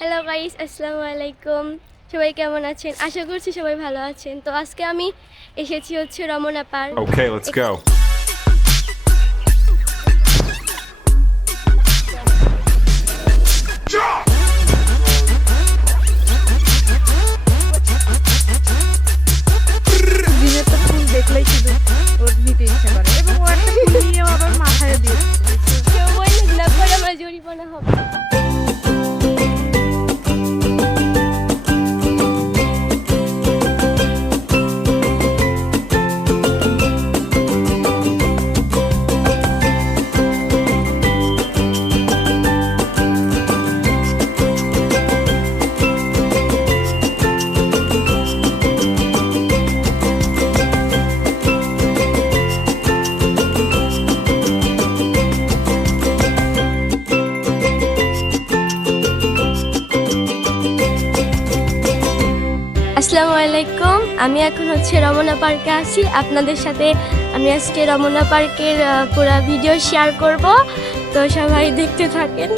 Hello guys, আসসালামু আলাইকুম। সবাই কেমন আছেন? আশা করছি সবাই ভালো আছেন। তো আজকে আমি এসেছি হচ্ছে Ramna park. Okay, let's go. দিনে তো ফুল দেখলেই শুধু ওর নিতে ইচ্ছে করে এবং ও একটা ফুল নিয়েও আবার মাথায় দিয়েছে। কেউ বললেন না করে আমার জরিমানা হবে। আসসালামু আলাইকুম। আমি এখন হচ্ছে রমনা পার্কে আছি। আপনাদের সাথে আমি আজকে রমনা পার্কের পুরো ভিডিও শেয়ার করব। তো সবাই দেখতে থাকেন।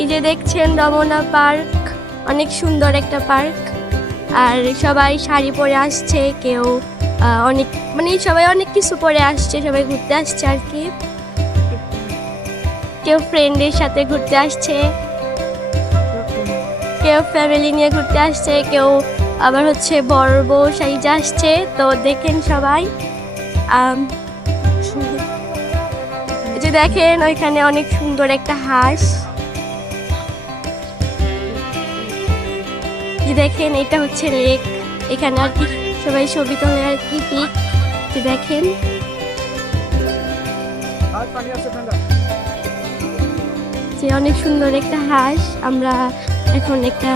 এই যে দেখছেন রমনা পার্ক, অনেক সুন্দর একটা পার্ক। আর সবাই শাড়ি পরে আসছে, কেউ সবাই অনেক কিছু পরে আসছে, সবাই ঘুরতে আসছে আর কি। কেউ ফ্রেন্ডের সাথে ঘুরতে আসছে, কেউ ফ্যামিলি নিয়ে ঘুরতে আসছে, কেউ আবার হচ্ছে বড় বউ সাইজে আসছে। তো দেখেন সবাই, এই যে দেখেন ওইখানে অনেক সুন্দর একটা হাঁস। যে দেখেন এটা হচ্ছে লেক, এখানে আর কি সবাই ছবি তোলে আর কি পিক। যে দেখেন যে অনেক সুন্দর একটা হাঁস। আমরা এখন একটা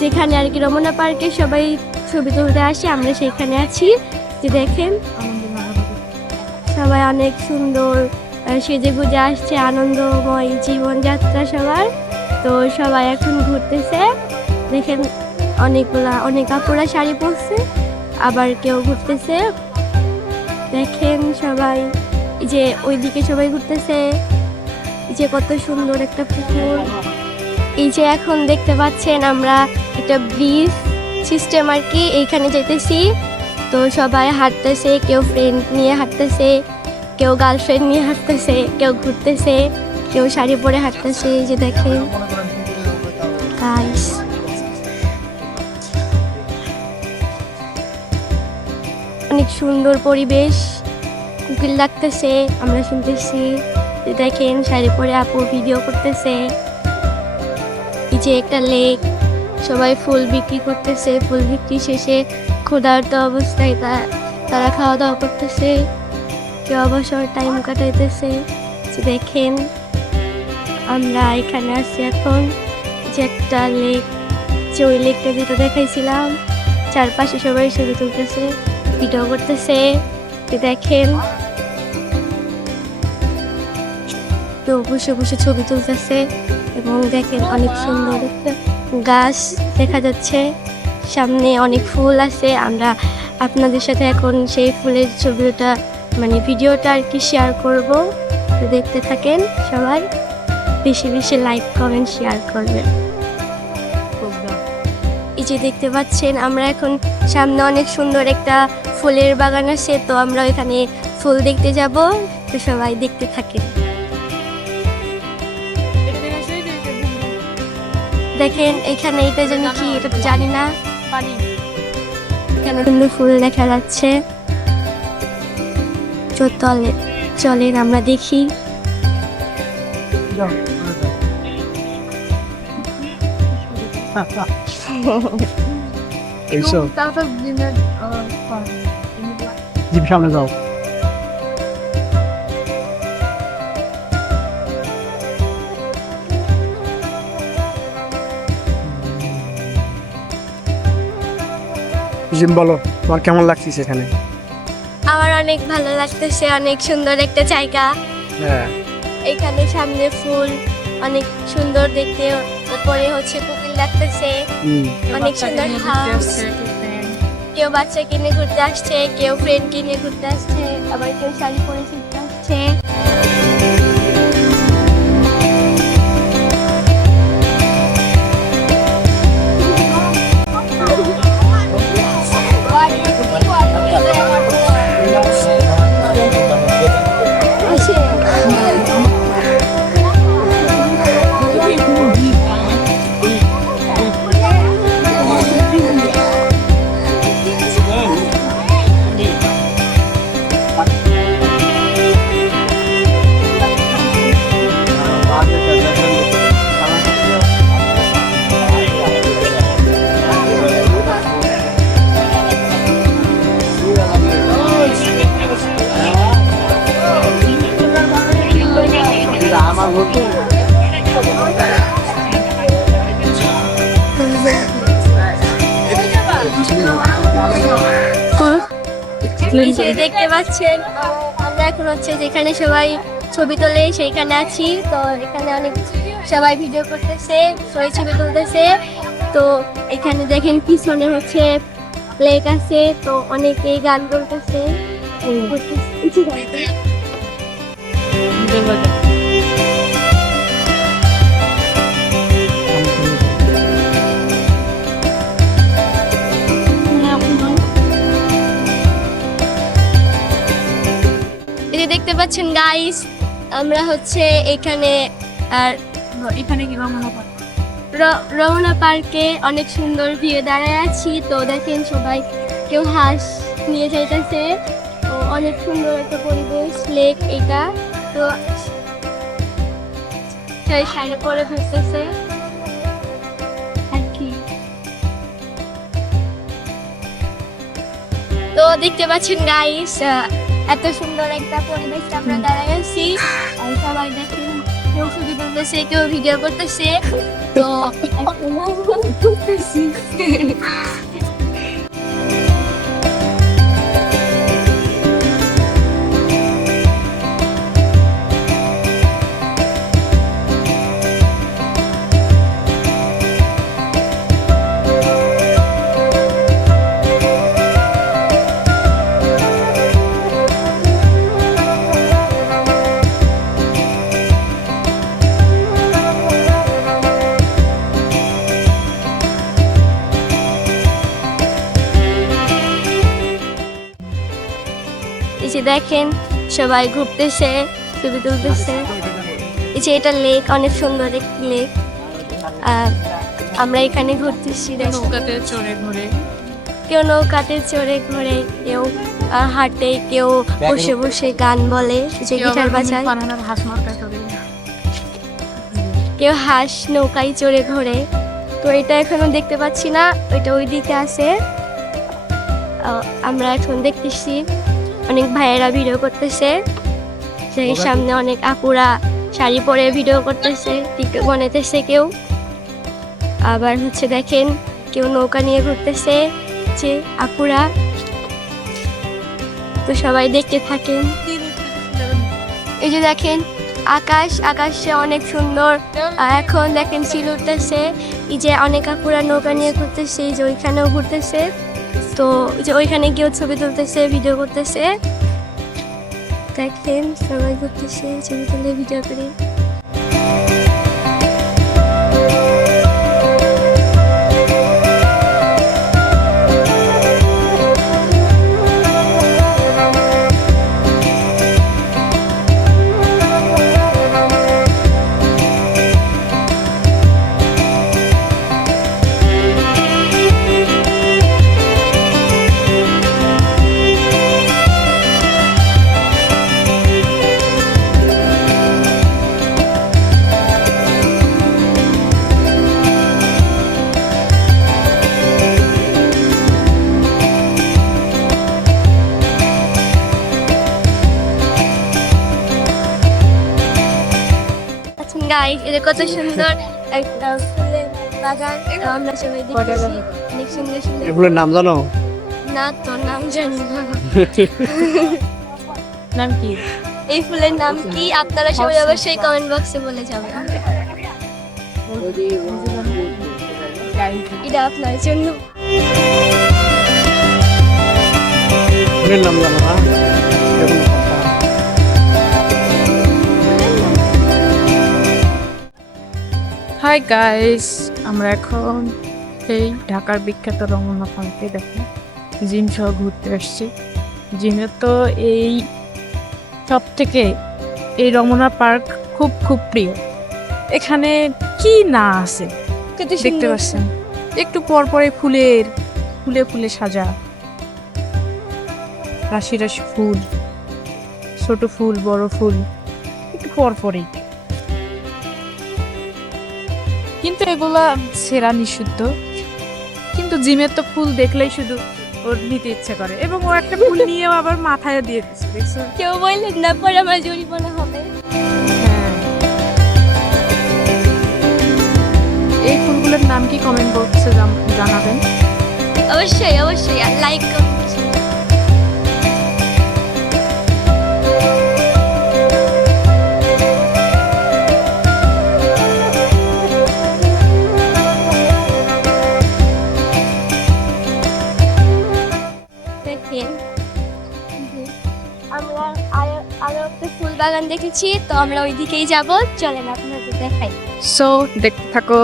যেখানে আর কি রমনা পার্কে সবাই ছবি তুলতে আসে, আমরা সেখানে আছি। যে দেখেন সবাই অনেক সুন্দর সেজে গুজে আসছে, আনন্দময় জীবনযাত্রা সবার। তো সবাই এখন ঘুরতেছে। দেখেন অনেক আপুরা শাড়ি পরছে, আবার কেউ ঘুরতেছে। দেখেন সবাই, এই যে ওইদিকে সবাই ঘুরতেছে। এই যে কত সুন্দর একটা পুকুর। এই যে এখন দেখতে পাচ্ছেন আমরা একটা ব্রিজ সিস্টেম আর কি এইখানে যেতেছি। তো সবাই হাঁটতেছে, কেউ ফ্রেন্ড নিয়ে হাঁটতেছে, কেউ গার্লফ্রেন্ড নিয়ে হাঁটতেছে, কেউ ঘুরতেছে, কেউ শাড়ি পরে হাঁটতেছে। এই যে দেখেন গাইস, অনেক সুন্দর পরিবেশ, কুকিল লাগতেছে, আমরা শুনতেছি। দেখেন শাড়ি পরে আপু ভিডিও করতেছে। এই যে একটা লেক, সবাই ফুল বিক্রি করতেছে। ফুল বিক্রি শেষে ক্ষুধার্ত অবস্থায় তারা খাওয়া দাওয়া করতেছে, কেউ অবসর টাইম কাটাইতেছে। যে দেখেন আমরা এখানে আছি এখন, যে একটা লেক, যে ওই লেকটা যেটা দেখাইছিলাম, চারপাশে সবাই ছবি তুলতেছে, ভিডিও করতেছে। যে দেখেন কেউ বসে বসে ছবি তুলতেছে। এবং দেখেন অনেক সুন্দর একটা গাছ দেখা যাচ্ছে, সামনে অনেক ফুল আছে। আমরা আপনাদের সাথে এখন সেই ফুলের ছবিটা ভিডিওটা আর কি শেয়ার করব। তো দেখতে থাকেন সবাই, বেশি বেশি লাইক কমেন্ট শেয়ার করবেন। এই যে দেখতে পাচ্ছেন আমরা এখন সামনে অনেক সুন্দর একটা ফুলের বাগান আছে। তো আমরা ওইখানে ফুল দেখতে যাব। তো সবাই দেখতে থাকেন। দেখেন এখানে এটা জানি কি, এটা তো জানি না। এখানে সুন্দর ফুল দেখা যাচ্ছে। চলেন আমরা দেখি। সামনে যাও। জিম বলো, তোমার কেমন লাগছে এখানে? আমার অনেক ভালো লাগতেছে, অনেক সুন্দর একটা জায়গা। হ্যাঁ, এখানে সামনে ফুল অনেক সুন্দর দেখতে, উপরে হচ্ছে কোকিল লাগতেছে, অনেক সুন্দর হাউস। কেউ বাচ্চা কিনে ঘুরতে আসছে, কেউ ফ্রেন্ড কিনে ঘুরতে আসছে, আবার কেউ শাড়ি পরে ঘুরতে আসছে। নিচে দেখতে পাচ্ছেন আমরা এখন হচ্ছে যেখানে সবাই ছবি তোলে সেইখানে আছি। তো এখানে অনেক সবাই ভিডিও করতেছে, সবাই ছবি তুলতেছে। তো এখানে দেখেন পিছনে হচ্ছে লেক আছে, তো অনেকেই গান করতেছে। এই যে দেখতে পাচ্ছেন গাইস, আমরা হচ্ছে এখানে আর এখানে কি রমনা পার্ক? রমনা পার্কে অনেক সুন্দর ভিউ দাঁড়ায় আছি। তো দেখেন সবাই কেউ হাঁস নিয়ে যাইতেছে। তো অনেক সুন্দর একটা পরিবেশ, লেক এটা। তো সেই শাড়ি পরে ঘুরতেছে আর কি। তো দেখতে পাচ্ছেন গাইস, এত সুন্দর একটা পরিবেশ আমরা দাঁড়ায় আছি। আর সবাই দেখেন কেউ ছবি তুলতেছে, কেউ ভিডিও করতেছে। তো করতেছি এই যে দেখেন সবাই ঘুরতেছে, ছবি তুলতেছে। এই যে এটা লেক, অনেক সুন্দর একটি লেক। আর আমরা এখানে ঘুরতেছি, নৌকাতে চড়ে ঘুরে, কেউ নৌকাতে চড়ে ঘুরে, কেউ হাঁটে, কেউ বসে বসে গান বলে, যে গিটার বাজায়, হাঁস মার্কা চড়ে, কেউ হাঁস নৌকায় চড়ে ঘোরে। তো এটা এখনো দেখতে পাচ্ছি না, ওইটা ওই দিকে আছে। আমরা এখন দেখতেছি অনেক ভাইয়েরা ভিডিও করতেছে, সেই সামনে অনেক আপুরা শাড়ি পরে ভিডিও করতেছে, টিকটক বানাইতেছে কেউ। আবার হচ্ছে দেখেন কেউ নৌকা নিয়ে ঘুরতেছে, যে আপুরা। তো সবাই দেখতে থাকেন। এই যে দেখেন আকাশে অনেক সুন্দর। এখন দেখেন চিল উঠতেছে। এই যে অনেক আপুরা নৌকা নিয়ে ঘুরতেছে, এই যে ওইখানেও ঘুরতেছে। তো এই যে ওইখানে কেউ ছবি তুলতেছে, ভিডিও করতেছে। দেখেন সবাই ঘুরতেছে, ছবি তুলে ভিডিও করে। গাইস, এটা কত সুন্দর একটা ফুলের বাগান। আমরা সবাই দেখতেছি অনেক সুন্দর সুন্দর। এগুলোর নাম জানো? না, তো নাম জানি না। নাম কি? এই ফুলের নাম কি আপনারা সবাই অবশ্যই কমেন্ট বক্সে বলে যাবেন। এটা আপনার জন্য। ফুলের নাম জানো না? এরকম কথা। হাই গাইস, আমরা এখন এই ঢাকার বিখ্যাত রমনা পার্কে দেখো জিম সহ ঘুরতে আসছি। জিমের তো এই সব থেকে এই রমনা পার্ক খুব খুব প্রিয়। এখানে কি না আছে দেখতে পাচ্ছেন, একটু পর পরে ফুলে ফুলে সাজা, রাশি রাশি ফুল, ছোট ফুল বড় ফুল, একটু পর পরেই। কিন্তু এগুলা সেরা নিষিদ্ধ। কিন্তু জিমের তো ফুল দেখলেই শুধু ওর নিতে ইচ্ছে করে, এবং ও একটা ফুল নিয়েও আবার মাথায় দিয়ে দিচ্ছে, দেখছো? কেউ বললেন না, পরে আমার জরিমানা হবে। হ্যাঁ, এই ফুলগুলোর নাম কি কমেন্ট বক্সে জানাবেন। অবশ্যই অবশ্যই, লাইক করুন। দেখেছি, তো আমরা ওই দিকেই যাব। চলেন আপনাদের দেখাই। সো দেখতে থাকো।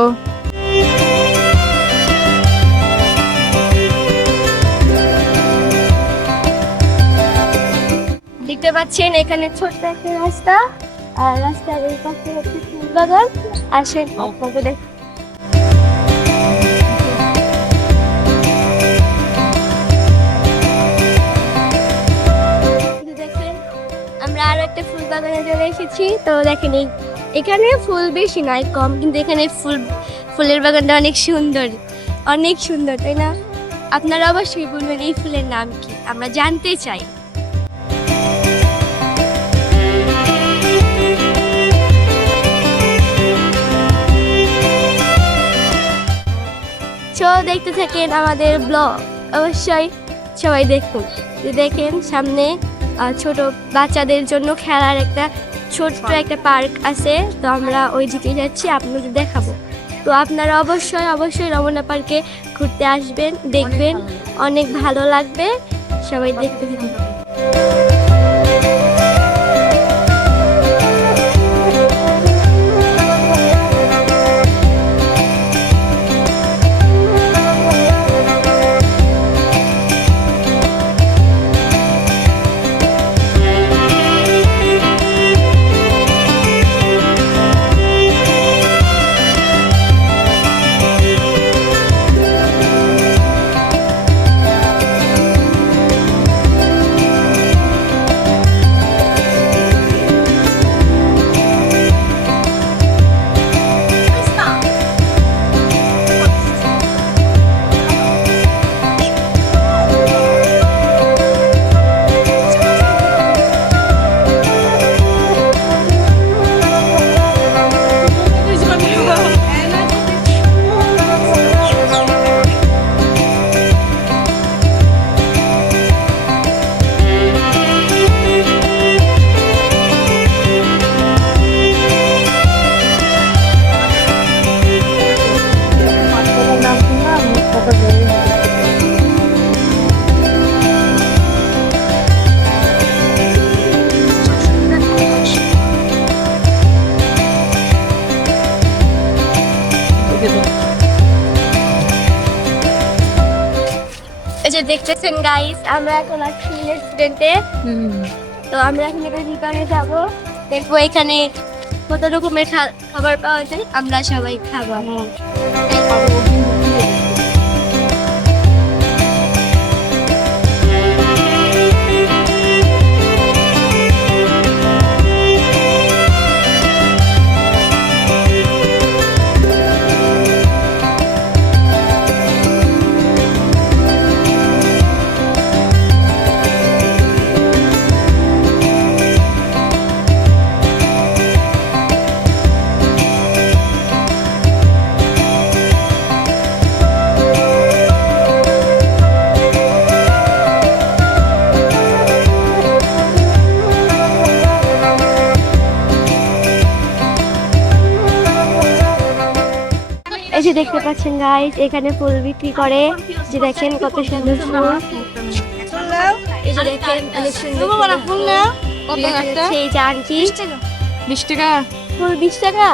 দেখতে পাচ্ছেন এখানে ছোট্ট একটা রাস্তা, আর রাস্তার এই পাশে হচ্ছে ফুল বাগান। আসেন আপনাকে দেখ। দেখেন আমরা আরো একটা ফুল বাগানে চলে এসেছি। তো দেখেন এখানে ফুল বেশি নয়, কম, কিন্তু এখানে ফুলের বাগানটা অনেক সুন্দর, অনেক সুন্দর, তাই না? আপনারা অবশ্যই বলবেন এই ফুলের নাম কি, আমরা জানতে চাই। দেখতে থাকেন আমাদের ব্লগ, অবশ্যই সবাই দেখুন। দেখেন সামনে ছোট বাচ্চাদের জন্য খেলার একটা ছোট্ট একটা পার্ক আছে, তো আমরা ওই দিকে যাচ্ছি, আপনাদের দেখাবো। তো আপনারা অবশ্যই রমনা পার্কে ঘুরতে আসবেন, দেখবেন, অনেক ভালো লাগবে। সবাই দেখতে থাকুন। এই যে দেখতেছেন গাইস, আমরা এখন আছি রেস্টুরেন্টে। তো আমরা এখন একটা দোকানে যাব, দেখবো এখানে কত রকমের খাবার পাওয়া যায়, আমরা সবাই খাবো। এই যে দেখতে পাচ্ছেন গাইস, এখানে ফুল বিক্রি করে, যে দেখেন কত সুন্দর ফুল। এই যে দেখেন অনেক সুন্দর ফুল। কত একটা? সেই যে আনছি 20 টাকা। ফুল 20 টাকা।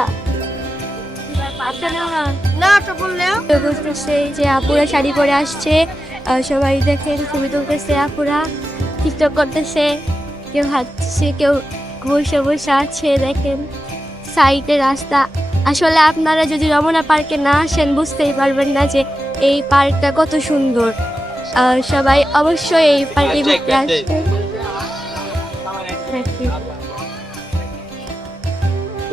না তো বললে বুঝতেছে যে আপুরা শাড়ি পরে আসছে, সবাই দেখেন ছবি তুলতেছে, আপুরা টিকটক করতেছে, কেউ হাঁটছে, কেউ বসে বসে আছে। দেখেন সাইডে রাস্তা। আসলে আপনারা যদি রমনা পার্কে না আসেন বুঝতেই পারবেন না যে এই পার্কটা কত সুন্দর। সবাই অবশ্যই এই পার্কে ঘুরতে আসবেন।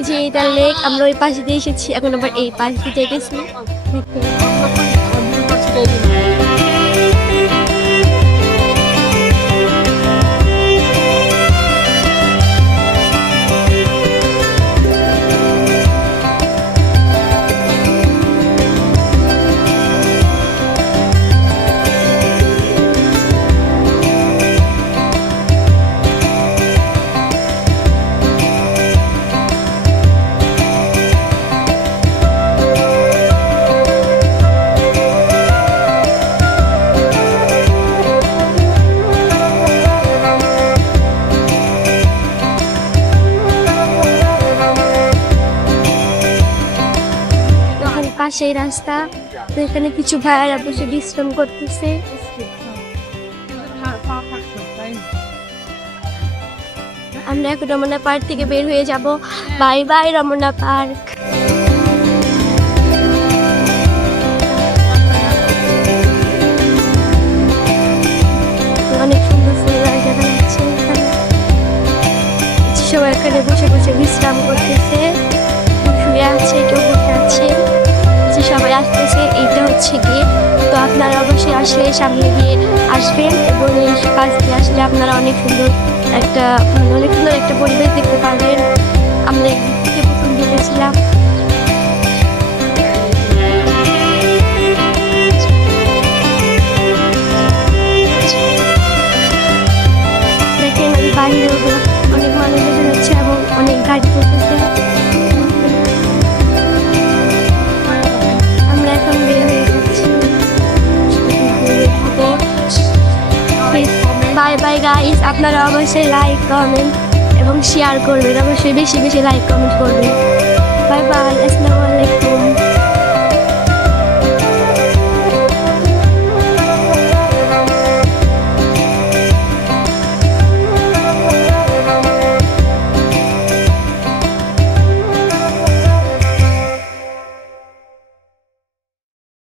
যে এটা লেক, আমরা ওই পাশে দিয়ে এসেছি, এখন আবার এই পাশ দিয়ে যেতেছি। পাশেই রাস্তা। তো এখানে কিছু ভাইয়ারা বসে বিশ্রাম করতেছে। আমরা এখন রমনা পার্ক থেকে বের হয়ে যাব। Bye bye Ramna park. অনেক সুন্দর সুন্দর জায়গা যাচ্ছে এখানে। সবাই এখানে বসে বসে বিশ্রাম করতেছে, শুয়ে আছে, কেউ বসে আছে, সবাই আসতেছে। এইটা হচ্ছে গেট। তো আপনারা অবশ্যই আসলে সামনে দিয়ে আসবেন এবং এই কাজ দিয়ে আসলে আপনারা অনেক সুন্দর একটা পরিবেশ দেখতে পাবেন। আমরা একদিক থেকে প্রথম দেখেছিলাম। দেখেন ওই বাইরে অনেক মানুষ দেখা যাচ্ছে এবং অনেক গাড়ি চলতেছে। আমরা এখন বের হয়ে যাচ্ছি। Bye bye guys. আপনারা অবশ্যই লাইক কমেন্ট এবং শেয়ার করবেন, অবশ্যই বেশি বেশি লাইক কমেন্ট করবেন। বাই বাই, আসসালামু আলাইকুম।